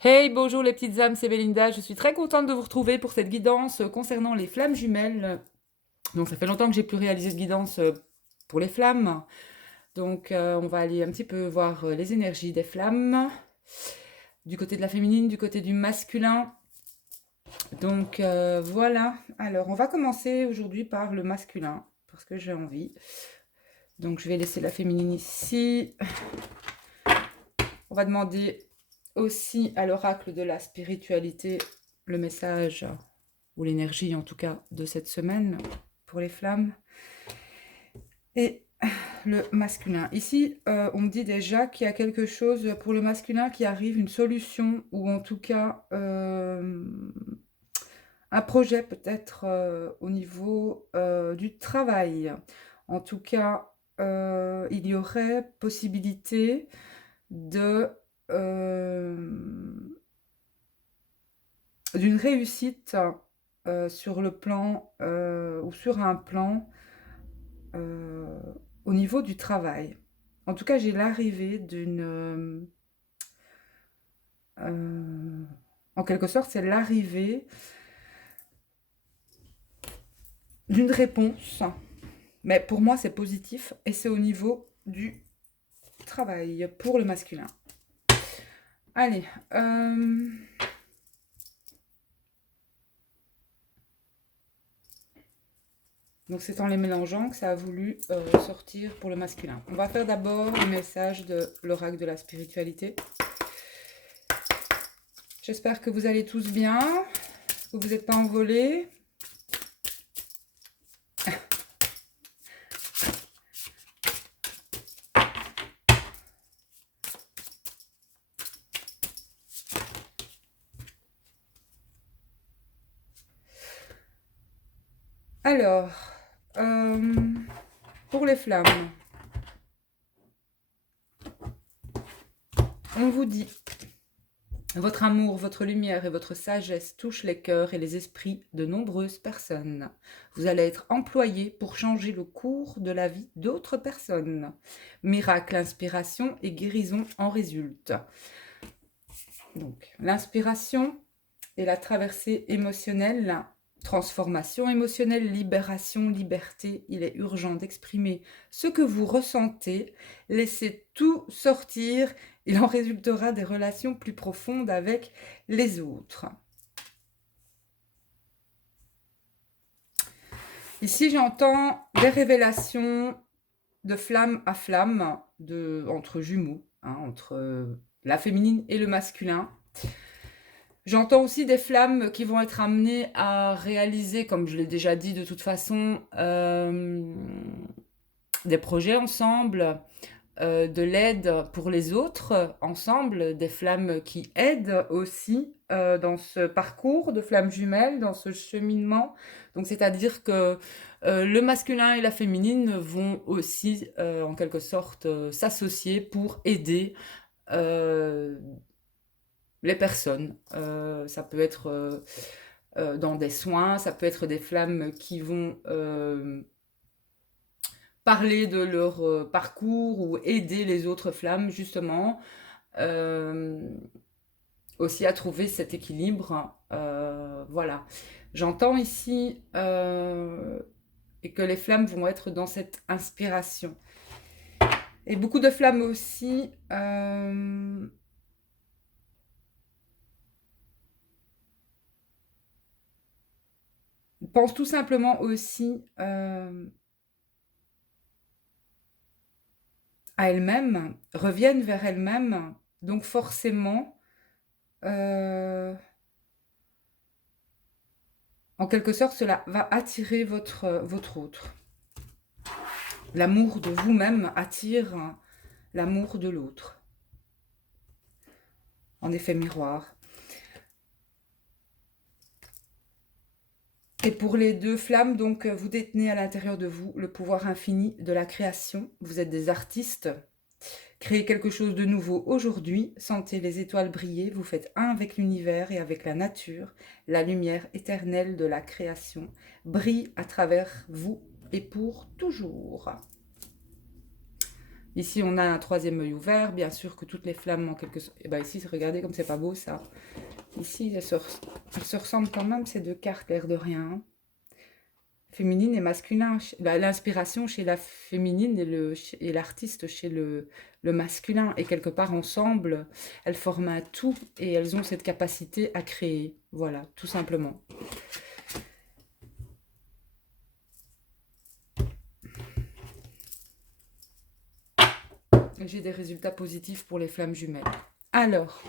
Hey, bonjour les petites âmes, c'est Belinda. Je suis très contente de vous retrouver pour cette guidance concernant les flammes jumelles. Donc ça fait longtemps que j'ai plus réalisé de guidance pour les flammes. Donc on va aller un petit peu voir les énergies des flammes, du côté de la féminine, du côté du masculin. Donc voilà. Alors on va commencer aujourd'hui par le masculin, parce que j'ai envie. Donc je vais laisser la féminine ici. On va demander aussi à l'oracle de la spiritualité le message ou l'énergie en tout cas de cette semaine pour les flammes. Et le masculin. Ici, on me dit déjà qu'il y a quelque chose pour le masculin qui arrive, une solution ou en tout cas un projet peut-être au niveau du travail. En tout cas, il y aurait possibilité de d'une réussite sur le plan ou sur un plan euh, au niveau du travail. En tout cas, j'ai l'arrivée euh, en quelque sorte, c'est l'arrivée d'une réponse. Mais pour moi, c'est positif et c'est au niveau du travail pour le masculin. Allez. Donc c'est en les mélangeant que ça a voulu sortir pour le masculin. On va faire d'abord le message de l'oracle de la spiritualité. J'espère que vous allez tous bien, que vous n'êtes pas envolés. Alors, pour les flammes, on vous dit, votre amour, votre lumière et votre sagesse touchent les cœurs et les esprits de nombreuses personnes. Vous allez être employé pour changer le cours de la vie d'autres personnes. Miracle, inspiration et guérison en résultent. Donc, l'inspiration et la traversée émotionnelle, transformation émotionnelle, libération, liberté. Il est urgent d'exprimer ce que vous ressentez. Laissez tout sortir. Il en résultera des relations plus profondes avec les autres. Ici, j'entends des révélations de flamme à flamme, entre jumeaux, entre la féminine et le masculin. J'entends aussi des flammes qui vont être amenées à réaliser, comme je l'ai déjà dit de toute façon, des projets ensemble, de l'aide pour les autres ensemble, des flammes qui aident aussi dans ce parcours de flammes jumelles, dans ce cheminement. Donc c'est-à-dire que le masculin et la féminine vont aussi en quelque sorte s'associer pour aider euh, les personnes. Ça peut être dans des soins, ça peut être des flammes qui vont parler de leur parcours ou aider les autres flammes justement euh, aussi à trouver cet équilibre. Voilà. J'entends ici et que les flammes vont être dans cette inspiration. Et beaucoup de flammes aussi pensent tout simplement aussi à elles-mêmes, reviennent vers elles-mêmes. Donc forcément, en quelque sorte, cela va attirer votre autre. L'amour de vous-même attire l'amour de l'autre. En effet miroir. Et pour les deux flammes, donc, vous détenez à l'intérieur de vous le pouvoir infini de la création. Vous êtes des artistes. Créez quelque chose de nouveau aujourd'hui. Sentez les étoiles briller. Vous faites un avec l'univers et avec la nature. La lumière éternelle de la création brille à travers vous et pour toujours. Ici, on a un troisième œil ouvert. Bien sûr que toutes les flammes, en quelque sorte... Et ben ici, regardez comme c'est pas beau, ça. Ici, elles se ressemblent quand même, ces deux cartes, l'air de rien. Féminine et masculin. L'inspiration chez la féminine et l'artiste chez le masculin. Et quelque part, ensemble, elles forment un tout et elles ont cette capacité à créer. Voilà, tout simplement. J'ai des résultats positifs pour les flammes jumelles. Alors,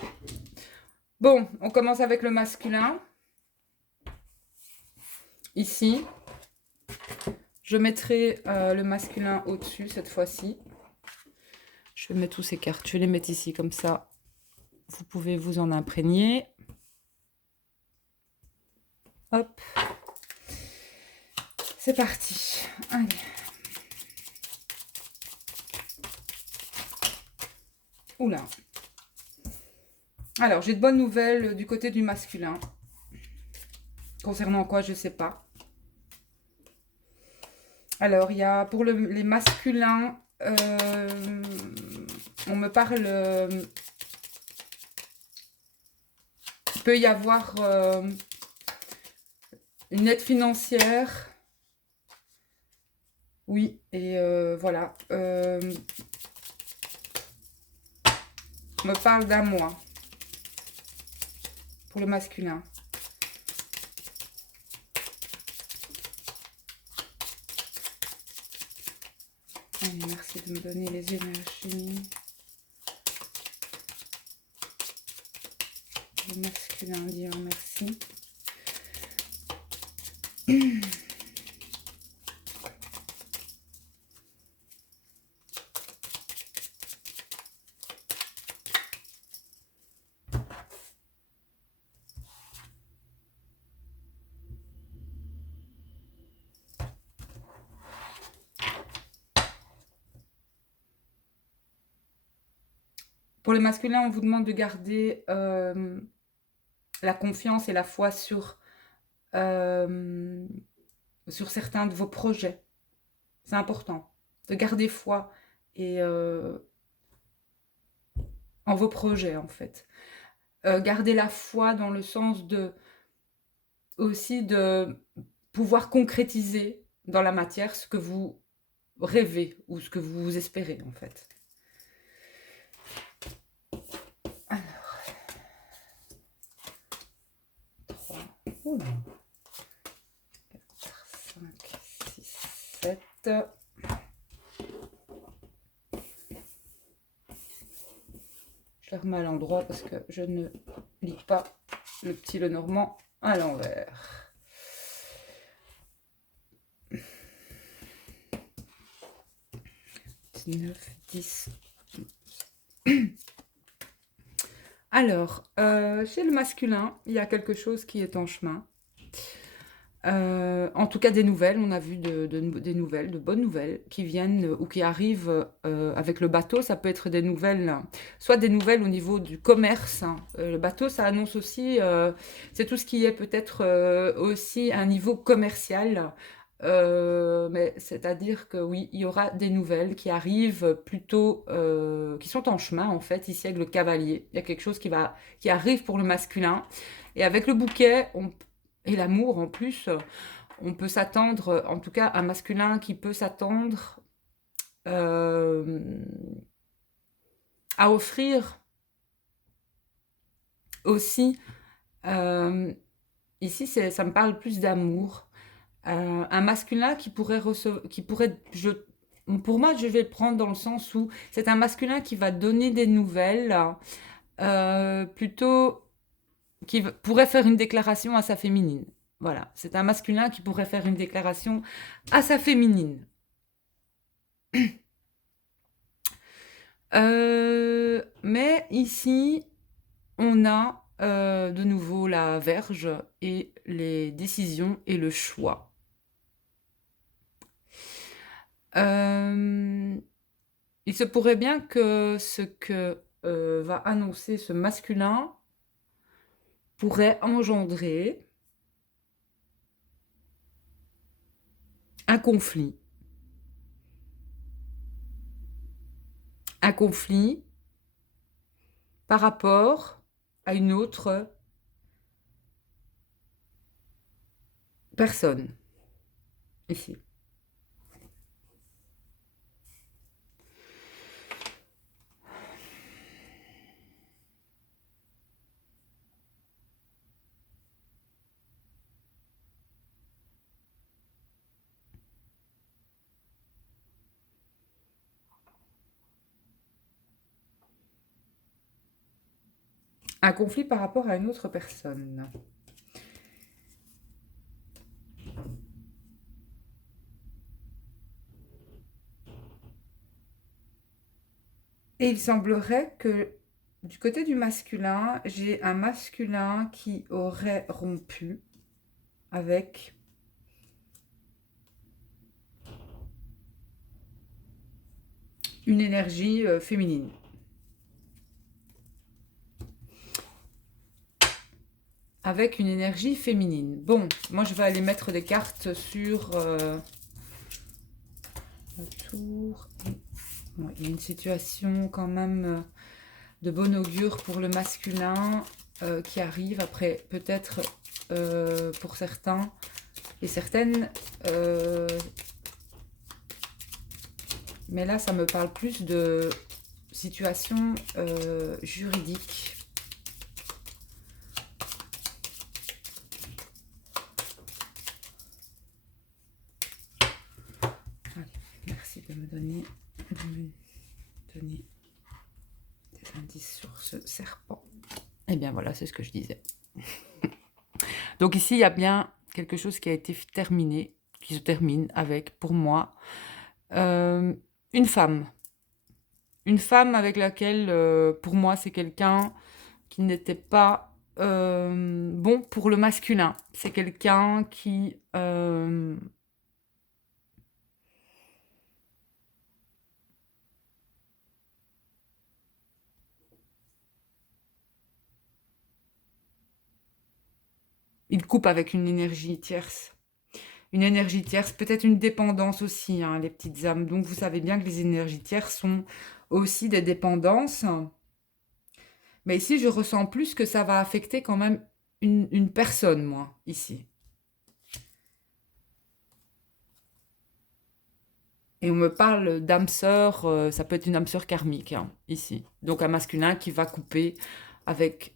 bon, on commence avec le masculin. Ici, je mettrai le masculin au-dessus cette fois-ci. Je vais mettre toutes ces cartes. Je vais les mettre ici comme ça. Vous pouvez vous en imprégner. Hop. C'est parti. Allez. Oula. Alors, j'ai de bonnes nouvelles du côté du masculin. Concernant quoi, je ne sais pas. Alors, il y a pour les masculins, on me parle... il peut y avoir une aide financière. Oui, et voilà. On me parle d'un mois. Pour le masculin. Allez, merci de me donner les énergies. Le masculin, dire merci. Pour les masculins, on vous demande de garder la confiance et la foi sur certains de vos projets. C'est important de garder foi et en vos projets, en fait. Garder la foi dans le sens aussi de pouvoir concrétiser dans la matière ce que vous rêvez ou ce que vous espérez, en fait. Alors, 3, 4, 5, 6, 7. Je les remets à l'endroit parce que je ne lis pas le petit Lenormand à l'envers. « 9, 10. Alors, chez le masculin, il y a quelque chose qui est en chemin. En tout cas, des nouvelles. On a vu des nouvelles, de bonnes nouvelles qui viennent ou qui arrivent avec le bateau. Ça peut être des nouvelles, soit des nouvelles au niveau du commerce. Le bateau, ça annonce aussi, c'est tout ce qui est peut-être aussi un niveau commercial. Mais c'est-à-dire que oui, il y aura des nouvelles qui arrivent plutôt, qui sont en chemin en fait, ici avec le cavalier. Il y a quelque chose qui arrive pour le masculin. Et avec le bouquet, et l'amour en plus, on peut s'attendre, en tout cas un masculin qui peut s'attendre à offrir aussi, ici ça me parle plus d'amour, un masculin qui pourrait pour moi je vais le prendre dans le sens où c'est un masculin qui va donner des nouvelles, plutôt qui pourrait faire une déclaration à sa féminine. Voilà, c'est un masculin qui pourrait faire une déclaration à sa féminine. Mais ici, on a de nouveau la Vierge et les décisions et le choix. Il se pourrait bien que ce que va annoncer ce masculin pourrait engendrer un conflit. un conflit par rapport à une autre personne, ici. Un conflit par rapport à une autre personne. Et il semblerait que du côté du masculin, j'ai un masculin qui aurait rompu avec une énergie féminine. Avec une énergie féminine. Bon, moi je vais aller mettre des cartes sur le tour. Bon, il y a une situation quand même de bon augure pour le masculin qui arrive. Après, peut-être pour certains et certaines. Mais là, ça me parle plus de situation juridique. Allez, merci de me donner des indices sur ce serpent. Et bien voilà, c'est ce que je disais. Donc ici, il y a bien quelque chose qui a été terminé, qui se termine avec, pour moi, une femme. Une femme avec laquelle, pour moi, c'est quelqu'un qui n'était pas bon pour le masculin. C'est quelqu'un qui... il coupe avec une énergie tierce. Une énergie tierce, peut-être une dépendance aussi, hein, les petites âmes. Donc vous savez bien que les énergies tierces sont aussi des dépendances. Mais ici, je ressens plus que ça va affecter quand même une personne, moi, ici. Et on me parle d'âme sœur, ça peut être une âme sœur karmique, hein, ici. Donc un masculin qui va couper avec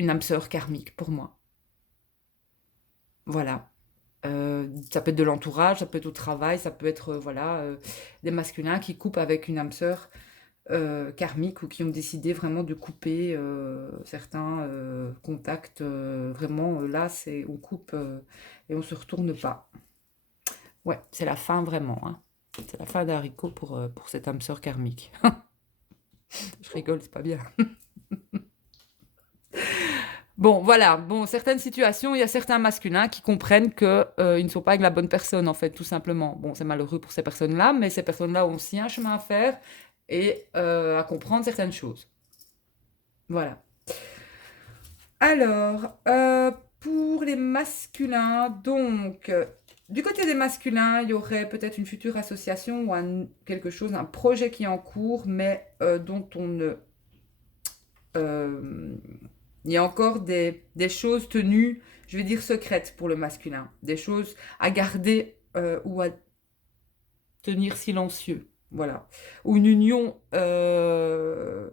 une âme sœur karmique, pour moi. Voilà. Ça peut être de l'entourage, ça peut être au travail, ça peut être voilà, des masculins qui coupent avec une âme sœur karmiques ou qui ont décidé vraiment de couper certains contacts. Vraiment, là, c'est on coupe et on se retourne pas. Ouais, c'est la fin vraiment. Hein. C'est la fin d'haricot pour cette âme sœur karmique. Je rigole, c'est pas bien. Bon, voilà. Bon, certaines situations, il y a certains masculins qui comprennent que ils ne sont pas avec la bonne personne, en fait, tout simplement. Bon, c'est malheureux pour ces personnes-là, mais ces personnes-là ont aussi un chemin à faire et à comprendre certaines choses. Voilà. Alors, pour les masculins, donc, du côté des masculins, il y aurait peut-être une future association ou quelque chose, un projet qui est en cours, mais dont on ne... il y a encore des choses tenues, je vais dire secrètes pour le masculin, des choses à garder ou à tenir silencieux, voilà. Ou une union... euh,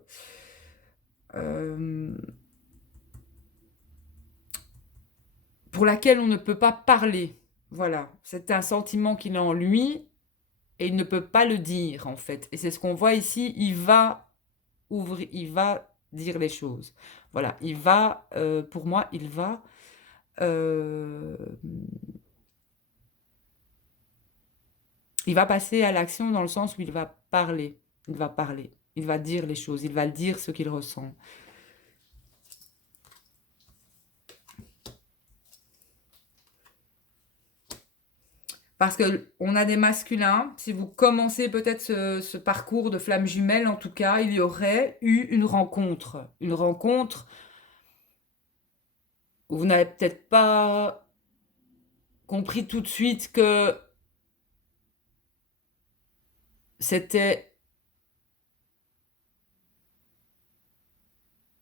pour laquelle on ne peut pas parler. Voilà, c'est un sentiment qu'il a en lui et il ne peut pas le dire en fait. Et c'est ce qu'on voit ici, il va ouvrir, il va dire les choses. Voilà, il va, pour moi, euh, il va passer à l'action dans le sens où il va parler, il va parler, il va dire les choses, il va dire ce qu'il ressent. Parce que on a des masculins, si vous commencez peut-être ce parcours de flamme jumelle, en tout cas, il y aurait eu une rencontre. Une rencontre où vous n'avez peut-être pas compris tout de suite que c'était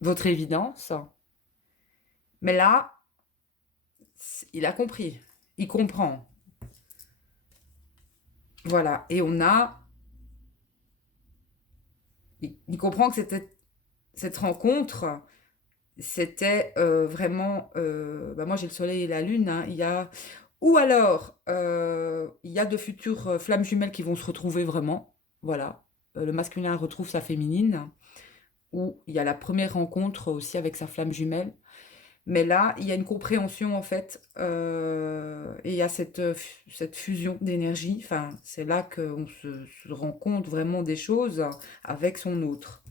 votre évidence. Mais là, il a compris. Il comprend. Voilà. Et il comprend que cette rencontre, c'était vraiment. Bah moi, j'ai le soleil et la lune, hein. Ou alors, il y a de futures flammes jumelles qui vont se retrouver vraiment. Voilà. Le masculin retrouve sa féminine. Ou il y a la première rencontre aussi avec sa flamme jumelle. Mais là, il y a une compréhension en fait, et il y a cette fusion d'énergie. Enfin, c'est là qu'on se rend compte vraiment des choses avec son autre.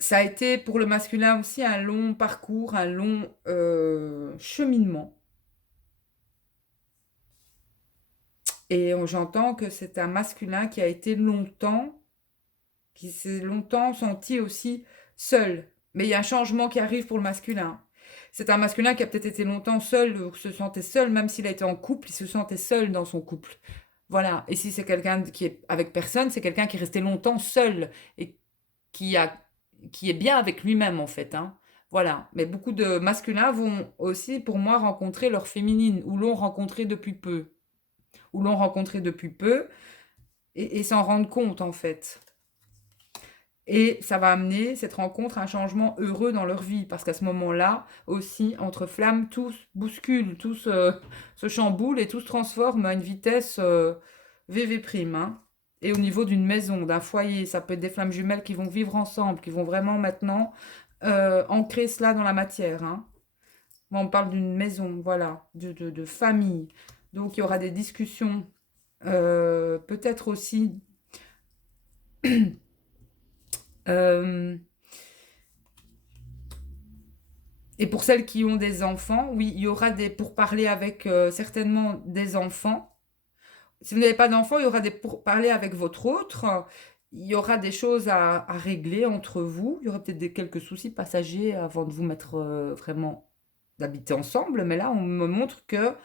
Ça a été pour le masculin aussi un long parcours, un long cheminement. Et j'entends que c'est un masculin qui s'est longtemps senti aussi seul. Mais il y a un changement qui arrive pour le masculin. C'est un masculin qui a peut-être été longtemps seul, ou se sentait seul, même s'il a été en couple, il se sentait seul dans son couple. Voilà. Et si c'est quelqu'un qui est avec personne, c'est quelqu'un qui est resté longtemps seul et qui a, qui est bien avec lui-même, en fait, hein. Voilà. Mais beaucoup de masculins vont aussi, pour moi, rencontrer leur féminine, ou l'ont rencontré depuis peu. Ou l'ont rencontré depuis peu, et s'en rendre compte, en fait. Et ça va amener cette rencontre à un changement heureux dans leur vie. Parce qu'à ce moment-là, aussi, entre flammes, tout se bouscule, tout se chamboule et tout se transforme à une vitesse VV', hein. Et au niveau d'une maison, d'un foyer, ça peut être des flammes jumelles qui vont vivre ensemble, qui vont vraiment maintenant ancrer cela dans la matière, hein. Moi, on parle d'une maison, voilà, de famille. Donc, il y aura des discussions, peut-être aussi euh, et pour celles qui ont des enfants, oui, il y aura des pourparlers avec certainement des enfants. Si vous n'avez pas d'enfants, il y aura des pourparlers avec votre autre. Il y aura des choses à régler entre vous. Il y aura peut-être quelques soucis passagers avant de vous mettre vraiment d'habiter ensemble. Mais là, on me montre que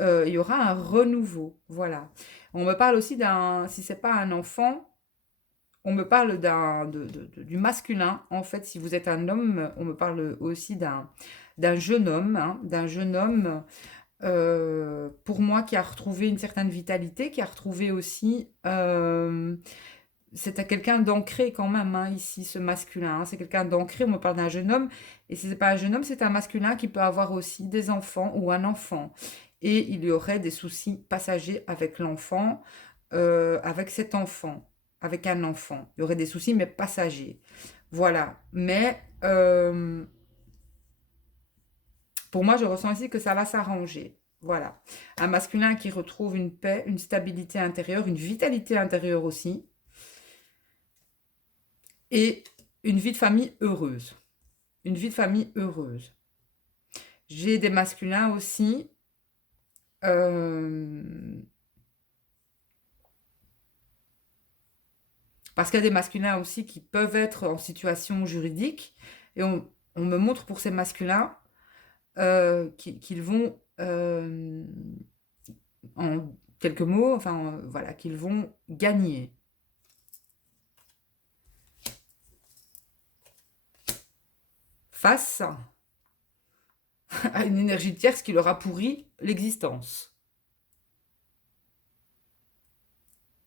il y aura un renouveau. Voilà. On me parle aussi si c'est pas un enfant, on me parle du masculin. En fait, si vous êtes un homme, on me parle aussi d'un jeune homme, hein, pour moi, qui a retrouvé une certaine vitalité, qui a retrouvé aussi... c'est à quelqu'un d'ancré quand même, hein, ici, ce masculin, hein. C'est quelqu'un d'ancré, on me parle d'un jeune homme. Et si c'est pas un jeune homme, c'est un masculin qui peut avoir aussi des enfants ou un enfant. Et il y aurait des soucis passagers avec l'enfant, avec cet enfant, avec un enfant. Il y aurait des soucis, mais passagers. Voilà. Mais pour moi, je ressens ici que ça va s'arranger. Voilà. Un masculin qui retrouve une paix, une stabilité intérieure, une vitalité intérieure aussi, et une vie de famille heureuse. Une vie de famille heureuse. J'ai des masculins aussi. euh, Parce qu'il y a des masculins aussi qui peuvent être en situation juridique. Et on me montre pour ces masculins qu'ils vont, en quelques mots, enfin voilà, qu'ils vont gagner face à une énergie tierce qui leur a pourri l'existence.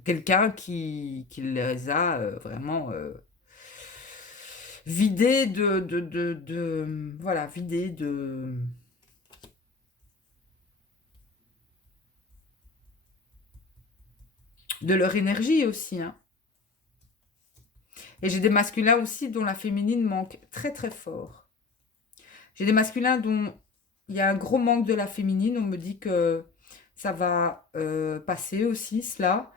Quelqu'un qui les a vraiment vidés voilà, vidés de leur énergie aussi, hein. Et j'ai des masculins aussi dont la féminine manque très très fort. J'ai des masculins dont il y a un gros manque de la féminine. On me dit que ça va passer aussi, cela.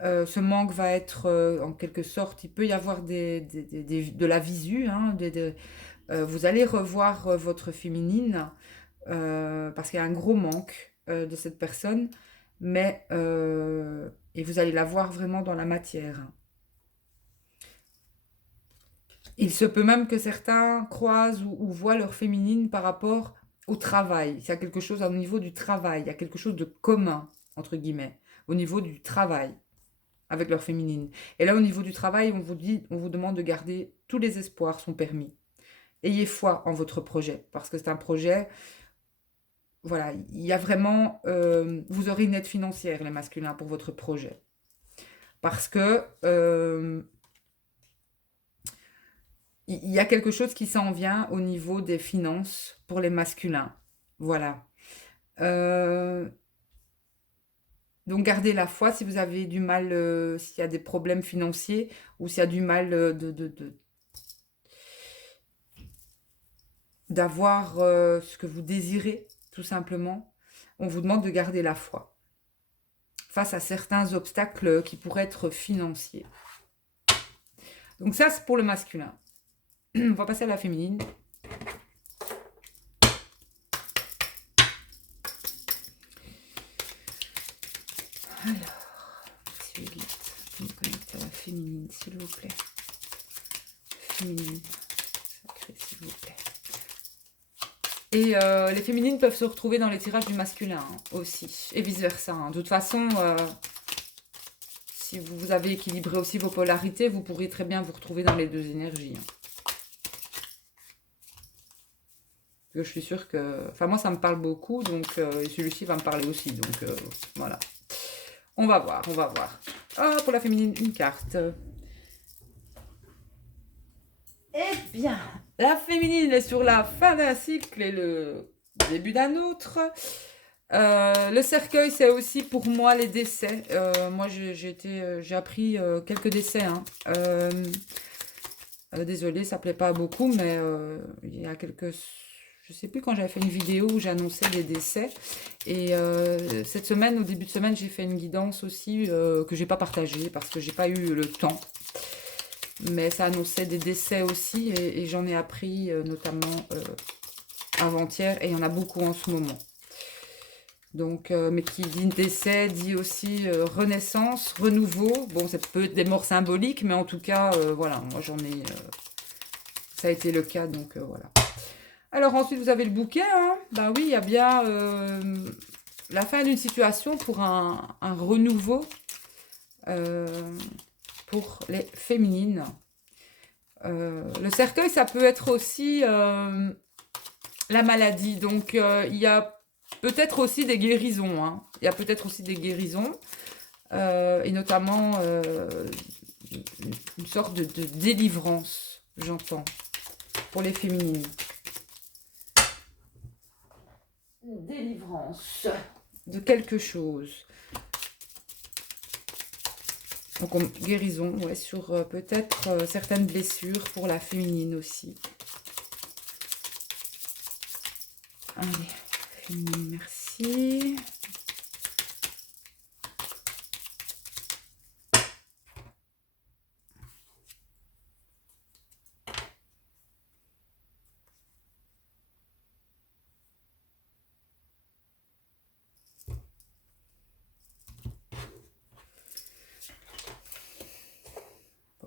Ce manque va être en quelque sorte, il peut y avoir de la visu, hein, vous allez revoir votre féminine parce qu'il y a un gros manque de cette personne, mais et vous allez la voir vraiment dans la matière. Il se peut même que certains croisent ou voient leur féminine par rapport au travail. Il y a quelque chose au niveau du travail. Il y a quelque chose de commun, entre guillemets, au niveau du travail avec leur féminine. Et là, au niveau du travail, on vous demande de garder tous les espoirs sont permis. Ayez foi en votre projet, parce que c'est un projet, voilà, il y a vraiment, vous aurez une aide financière, les masculins, pour votre projet. Parce que il y a quelque chose qui s'en vient au niveau des finances pour les masculins. Voilà. Euh, donc gardez la foi si vous avez du mal, s'il y a des problèmes financiers ou s'il y a du mal d'avoir ce que vous désirez, tout simplement. On vous demande de garder la foi face à certains obstacles qui pourraient être financiers. Donc ça, c'est pour le masculin. On va passer à la féminine. Alors, monsieur Guide, vous me connectez à la féminine, s'il vous plaît. Féminine, sacré, s'il vous plaît. Et les féminines peuvent se retrouver dans les tirages du masculin hein, aussi, et vice-versa. Hein. De toute façon, si vous avez équilibré aussi vos polarités, vous pourrez très bien vous retrouver dans les deux énergies. Hein. Je suis sûre que... Enfin, moi, ça me parle beaucoup, donc celui-ci va me parler aussi. Donc, voilà. On va voir, on va voir. Ah, pour la féminine, une carte. Eh bien, la féminine est sur la fin d'un cycle et le début d'un autre. Le cercueil, c'est aussi pour moi les décès. Moi, j'ai appris quelques décès. Hein. Désolée, ça plaît pas beaucoup, mais il y a quelques... Je sais plus quand j'avais fait une vidéo où j'annonçais des décès. Et cette semaine, au début de semaine, j'ai fait une guidance aussi que j'ai pas partagée parce que j'ai pas eu le temps. Mais ça annonçait des décès aussi et j'en ai appris notamment avant-hier et il y en a beaucoup en ce moment. Donc, mais qui dit décès dit aussi renaissance, renouveau. Bon, ça peut être des morts symboliques, mais en tout cas, voilà, moi j'en ai... ça a été le cas, donc voilà. Alors ensuite, vous avez le bouquet. Hein. Ben oui, il y a bien la fin d'une situation pour un renouveau pour les féminines. Le cercueil, ça peut être aussi la maladie. Donc, il y a peut-être aussi des guérisons. Hein. Il y a peut-être aussi des guérisons. Et notamment une sorte de délivrance, j'entends, pour les féminines. Une délivrance de quelque chose. Donc, guérison, ouais, sur peut-être certaines blessures pour la féminine aussi. Allez, féminine, merci.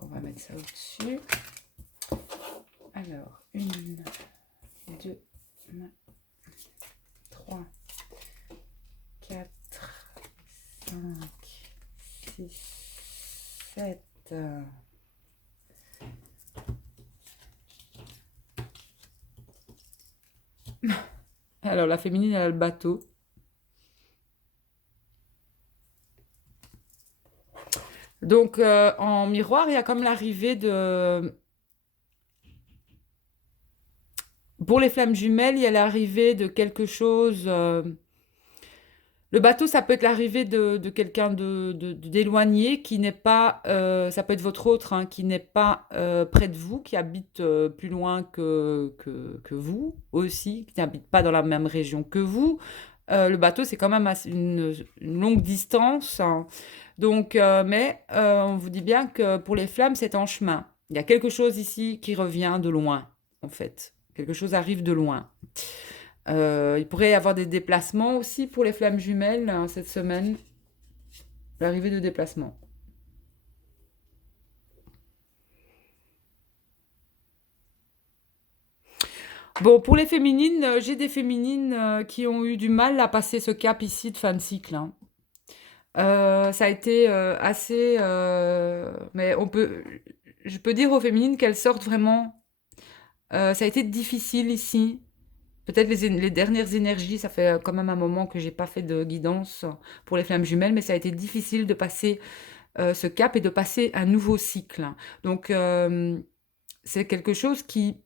On va mettre ça au-dessus. Alors, 1, 2, 3, 4, 5, 6, 7. Alors, la féminine, elle a le bateau. Donc, en miroir, il y a comme l'arrivée de... Pour les flammes jumelles, il y a l'arrivée de quelque chose... Le bateau, ça peut être l'arrivée de quelqu'un d'éloigné qui n'est pas... ça peut être votre autre, hein, qui n'est pas près de vous, qui habite plus loin que vous aussi, qui n'habite pas dans la même région que vous. Le bateau, c'est quand même une longue distance. Hein. Donc, mais on vous dit bien que pour les flammes, c'est en chemin. Il y a quelque chose ici qui revient de loin, en fait. Quelque chose arrive de loin. Il pourrait y avoir des déplacements aussi pour les flammes jumelles hein, cette semaine. L'arrivée de déplacements. Bon, pour les féminines, j'ai des féminines qui ont eu du mal à passer ce cap ici de fin de cycle, hein. Ça a été assez... mais je peux dire aux féminines qu'elles sortent vraiment. Ça a été difficile ici. Peut-être les dernières énergies, ça fait quand même un moment que j'ai pas fait de guidance pour les flammes jumelles, mais ça a été difficile de passer ce cap et de passer un nouveau cycle. Donc, c'est quelque chose qui...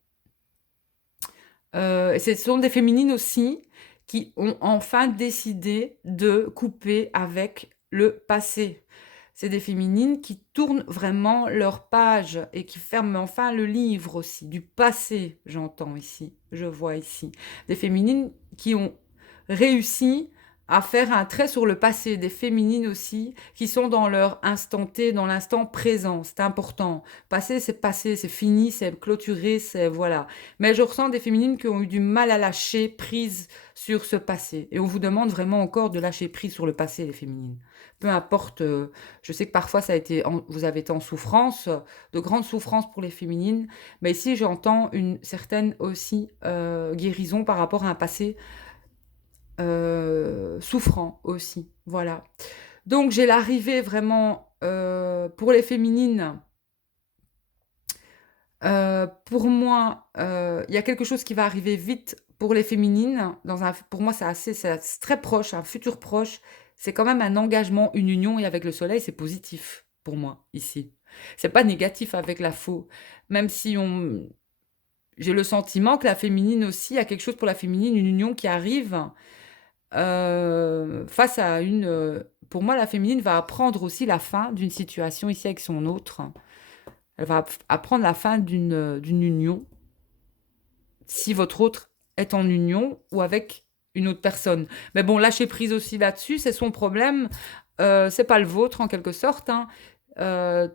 ce sont des féminines aussi qui ont enfin décidé de couper avec le passé. C'est des féminines qui tournent vraiment leur page et qui ferment enfin le livre aussi, du passé, j'entends ici, je vois ici. Des féminines qui ont réussi à faire un trait sur le passé, des féminines aussi, qui sont dans leur instant T, dans l'instant présent. C'est important. Passé, c'est fini, c'est clôturé, c'est voilà. Mais je ressens des féminines qui ont eu du mal à lâcher prise sur ce passé. Et on vous demande vraiment encore de lâcher prise sur le passé, les féminines. Peu importe, je sais que parfois vous avez été en souffrance, de grandes souffrances pour les féminines, mais ici j'entends une certaine aussi guérison par rapport à un passé souffrant aussi. Voilà. Donc j'ai l'arrivée vraiment pour les féminines. Pour moi, il y a quelque chose qui va arriver vite pour les féminines. Pour moi, c'est très proche, un futur proche. C'est quand même un engagement, une union. Et avec le soleil, c'est positif pour moi, ici. C'est pas négatif avec la faux. Même si j'ai le sentiment que la féminine aussi, il y a quelque chose pour la féminine, une union qui arrive face à une... pour moi, la féminine va apprendre aussi la fin d'une situation ici avec son autre. Elle va apprendre la fin d'une union si votre autre est en union ou avec une autre personne. Mais bon, lâcher prise aussi là-dessus, c'est son problème. C'est pas le vôtre en quelque sorte, hein. Euh,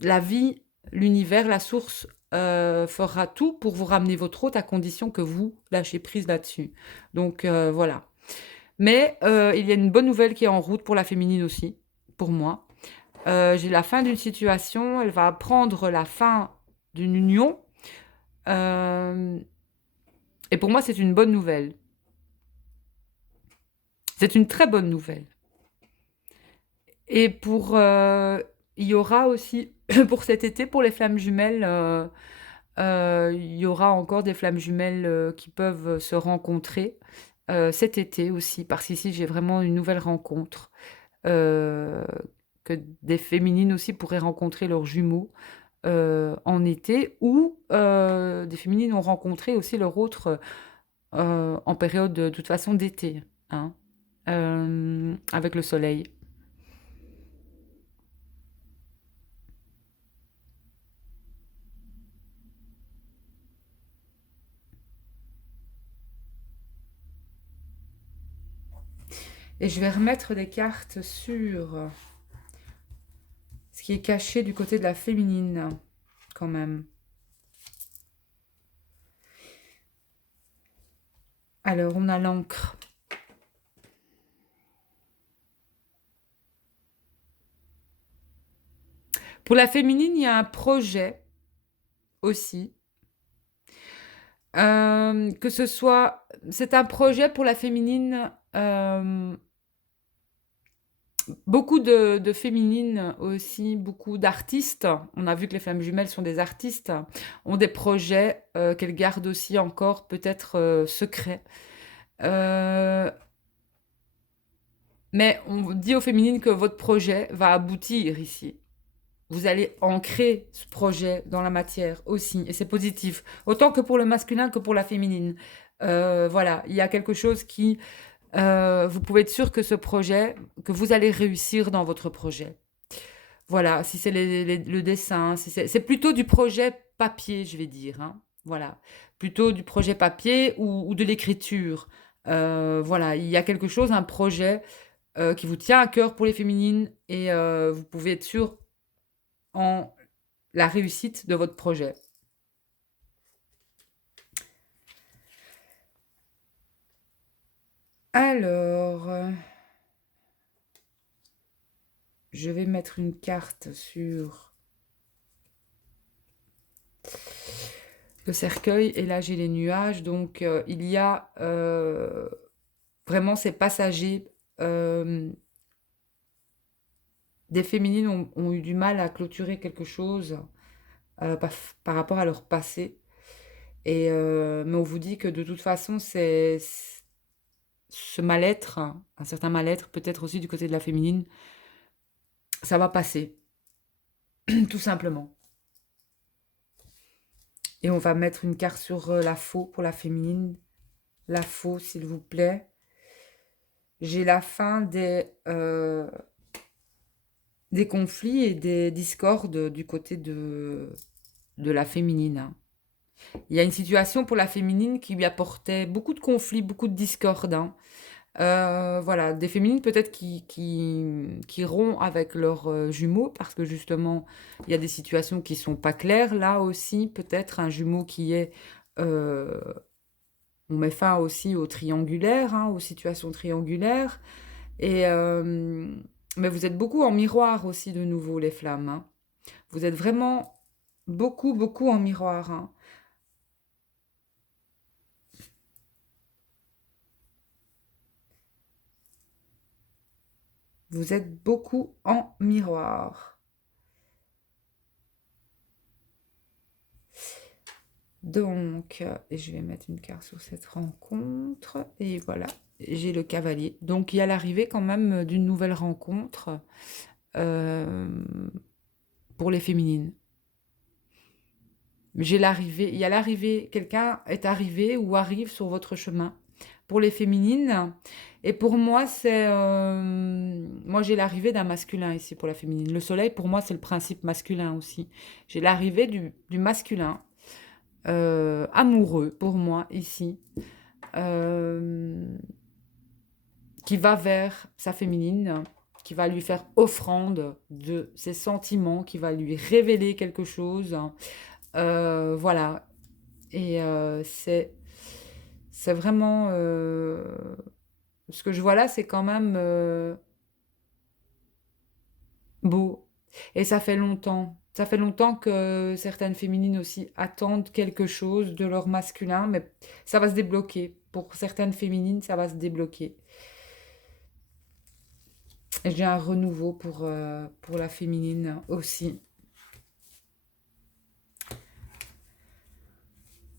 la vie, l'univers, la source fera tout pour vous ramener votre autre à condition que vous lâchez prise là-dessus. Donc voilà. Mais il y a une bonne nouvelle qui est en route pour la féminine aussi, pour moi. J'ai la fin d'une situation, elle va apprendre la fin d'une union. Euh, et pour moi, c'est une bonne nouvelle. C'est une très bonne nouvelle. Et il y aura aussi, pour cet été, pour les flammes jumelles, il y aura encore des flammes jumelles qui peuvent se rencontrer cet été aussi, parce qu'ici, j'ai vraiment une nouvelle rencontre. euh, que des féminines aussi pourraient rencontrer leurs jumeaux en été, ou des féminines ont rencontré aussi leur autre en période de toute façon d'été, hein, avec le soleil. Et je vais remettre des cartes sur ce qui est caché du côté de la féminine, quand même. Alors, on a l'encre. Pour la féminine, il y a un projet aussi. Que ce soit... C'est un projet pour la féminine. Beaucoup de féminines aussi, beaucoup d'artistes. On a vu que les flammes jumelles sont des artistes, ont des projets qu'elles gardent aussi encore peut-être secrets. Euh, mais on dit aux féminines que votre projet va aboutir ici. Vous allez ancrer ce projet dans la matière aussi, et c'est positif, autant que pour le masculin que pour la féminine. Voilà, il y a quelque chose qui... vous pouvez être sûr que ce projet, que vous allez réussir dans votre projet. Voilà, si c'est le dessin, c'est plutôt du projet papier, je vais dire, hein. Voilà, plutôt du projet papier ou de l'écriture. Voilà, il y a quelque chose, un projet qui vous tient à cœur pour les féminines et vous pouvez être sûr en la réussite de votre projet. Alors, je vais mettre une carte sur le cercueil et là j'ai les nuages. Donc il y a vraiment ces passagers. Des féminines ont eu du mal à clôturer quelque chose par, par rapport à leur passé. Mais on vous dit que de toute façon, ce mal-être, un certain mal-être, peut-être aussi du côté de la féminine, ça va passer, tout simplement. Et on va mettre une carte sur la faux pour la féminine. La faux, s'il vous plaît. J'ai la fin des conflits et des discordes du côté de la féminine. Il y a une situation pour la féminine qui lui apportait beaucoup de conflits, beaucoup de discordes. Voilà, des féminines peut-être qui rompent avec leurs jumeaux parce que justement, il y a des situations qui sont pas claires. Là aussi, peut-être un jumeau qui est... euh, on met fin aussi au triangulaire, hein, aux situations triangulaires. Et, mais vous êtes beaucoup en miroir aussi de nouveau, les flammes. Hein. Vous êtes vraiment beaucoup, beaucoup en miroir. Hein. Vous êtes beaucoup en miroir. Donc, je vais mettre une carte sur cette rencontre. Et voilà, j'ai le cavalier. Donc, il y a l'arrivée quand même d'une nouvelle rencontre euh, pour les féminines. J'ai l'arrivée, il y a l'arrivée, quelqu'un est arrivé ou arrive sur votre chemin pour les féminines. Et pour moi, moi, j'ai l'arrivée d'un masculin ici pour la féminine. Le soleil, pour moi, c'est le principe masculin aussi. J'ai l'arrivée du masculin, amoureux pour moi ici, euh, qui va vers sa féminine, qui va lui faire offrande de ses sentiments, qui va lui révéler quelque chose. Voilà. Et c'est vraiment... ce que je vois là, c'est quand même beau. Et ça fait longtemps. Ça fait longtemps que certaines féminines aussi attendent quelque chose de leur masculin, mais ça va se débloquer. Pour certaines féminines, ça va se débloquer. Et j'ai un renouveau pour la féminine aussi.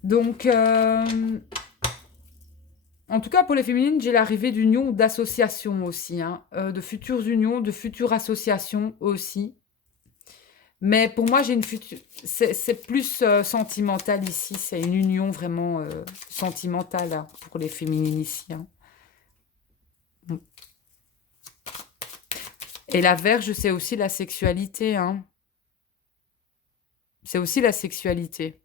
Donc, en tout cas, pour les féminines, j'ai l'arrivée d'unions, d'associations aussi, hein, de futures unions, de futures associations aussi. Mais pour moi, j'ai une future. C'est plus sentimental ici. C'est une union vraiment sentimentale hein, pour les féminines ici. Hein. Et la verge, c'est aussi la sexualité. Hein. C'est aussi la sexualité.